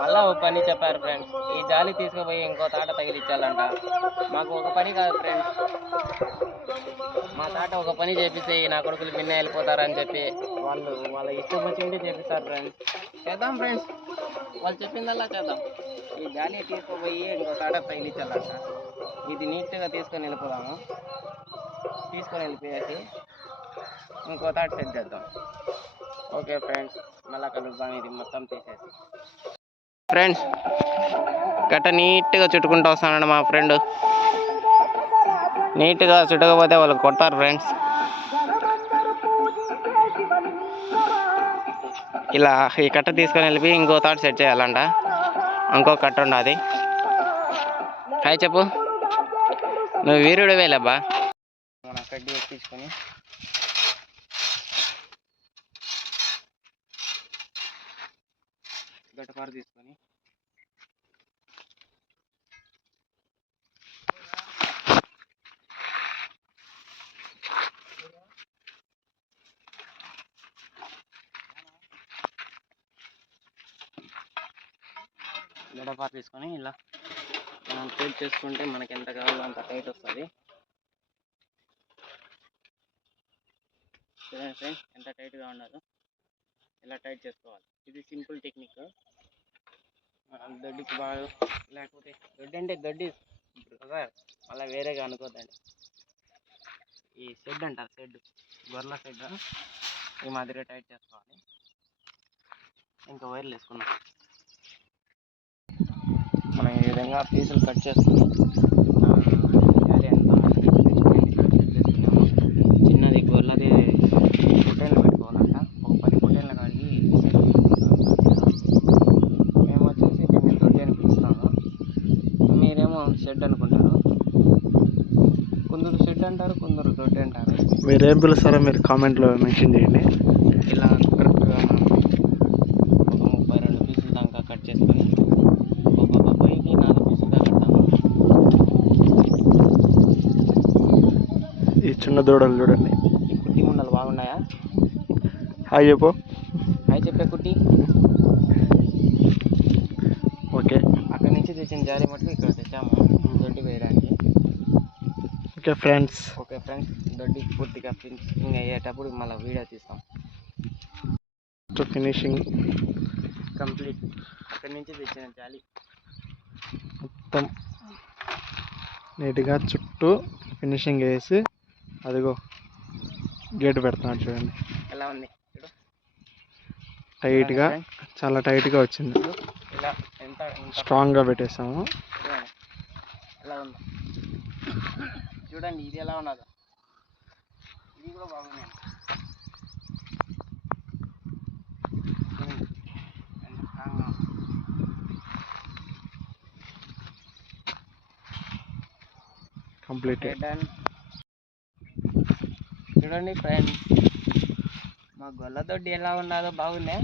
మళ్ళా ఒక పని చెప్పారు ఫ్రెండ్స్, ఈ జాలి తీసుకుపోయి ఇంకో తాట తగిలించాలంట. మాకు ఒక పని కాదు ఫ్రెండ్స్, మా తాట ఒక పని చేపిస్తే నా కొడుకులు మిన్న వెళ్ళిపోతారని చెప్పి వాళ్ళ ఇష్టం వచ్చింది చేపిస్తారు ఫ్రెండ్స్. చేద్దాం ఫ్రెండ్స్, వాళ్ళు చెప్పిందల్లా చేద్దాం. ఈ జాలి తీసుకుపోయి ఇంకో తాట తగిలించాలంట. ఇది నీట్గా తీసుకొని వెళ్ళిపోదాము. తీసుకొని వెళ్ళిపోయేసి ఇంకో తాట సెట్ చేద్దాం. ఓకే ఫ్రెండ్స్, మళ్ళా కలుద్దాం. ఇది మొత్తం తీసేసి ఫ్రెండ్స్ గట్ట నీట్గా చుట్టుకుంటూ వస్తానండి మా ఫ్రెండ్. నీట్గా చుట్టకపోతే వాళ్ళు కొడతారు ఫ్రెండ్స్. ఇలా ఈ కట్ట తీసుకొని వెళ్ళి ఇంకో తాట సెట్ చేయాలంట. ఇంకో కట్ట ఉన్నది. హాయ్ చెప్పు, నువ్వు వీరుడు వేలేబ్బా. మన కడ్డీ ఎక్కించుకొని గట్టపారు తీసుకొని గడపార తీసుకొని ఇలా మనం టైట్ చేసుకుంటే మనకి ఎంత కావాలో అంత టైట్ వస్తుంది. చూడండి ఫ్రెండ్స్ ఎంత టైట్గా ఉండదు, ఇలా టైట్ చేసుకోవాలి. ఇది సింపుల్ టెక్నిక్. గడ్డికి బాగా, లేకపోతే గడ్డి అంటే గడ్డి బ్రదర్, అలా వేరేగా అనుకోద్దండి. ఈ షెడ్ అంటారు, షెడ్ గొర్రెల షెడ్, ఈ మాదిరిగా టైట్ చేసుకోవాలి. ఇంకా వైర్లు వేసుకున్నాం. మనం ఈ విధంగా పీసులు కట్ చేసుకుని చిన్నది గొర్రెలది పొట్టేళ్ళు పెట్టుకోవాలంట. ఒక 10 పొట్టేళ్ళ కాడికి మేము వచ్చేసి దీన్ని దొడ్డి అని పిలుస్తాము. మీరేమో షెడ్ అనుకుంటారు, కొందరు షెడ్ అంటారు, కొందరు దొడ్డి అంటారు. మీరేం పిలుస్తారో మీరు కామెంట్లో మెన్షన్ చేయండి. ఇలా కరెక్ట్గా మనం ఒక 32 పీసులు దాకా కట్ చేసుకొని ఒక్కొక్క పొయ్యికి 4 పీసులుగా కట్టాము. ఈ చిన్న దూడలు చూడండి. ఈ కుట్టి ముండలు బాగున్నాయా? హాయ్ చెప్పు. హాయ్ చెప్పే కుట్టి. ఓకే, అక్కడి నుంచి తెచ్చిన జాలి మటుకు ఇక్కడ తెచ్చాము దొడ్డి వేయడానికి. ఓకే ఫ్రెండ్స్, దొడ్డి పూర్తిగా ఫినిషింగ్ అయ్యేటప్పుడు మళ్ళీ వీడియో తీస్తాం. Finishing complete. అక్కడి నుంచి తెచ్చిన జాలి మొత్తం నీట్గా చుట్టూ ఫినిషింగ్ వేసి అదిగో గేటు పెడుతున్నాడు చూడండి. ఎలా ఉంది టైట్గా, చాలా టైట్గా వచ్చింది. ఇలా ఎంత స్ట్రాంగ్గా పెట్టేసాము. ఎలా ఉందో చూడండి. ఇది ఎలా ఉన్నదో, ఇది కూడా బాగుంది. కంప్లీటెడ్. చూడండి ఫ్రెండ్స్, మా గొల్ల దొడ్డి ఎలా ఉన్నదో బాగుంది.